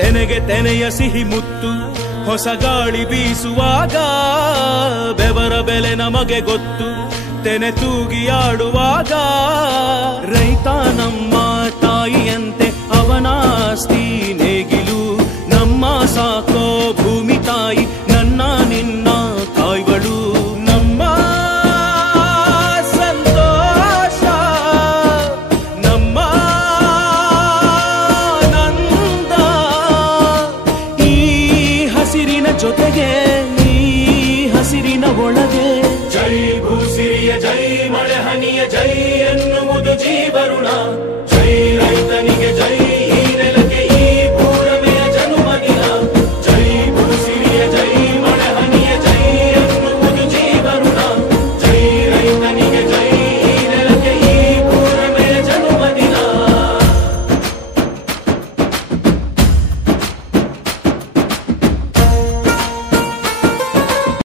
ತೆನೆಗೆ ತೆನೆಯ ಸಿಹಿ ಮುತ್ತು ಹೊಸ ಗಾಳಿ ಬೀಸುವಾಗ ಬೆವರ ಬೆಲೆ ನಮಗೆ ಗೊತ್ತು ತೆನೆ ತೂಗಿ ಆಡುವಾಗ ರೈತ ನಮ್ಮ ತಾಯಿಯಂತೆ ಅವನ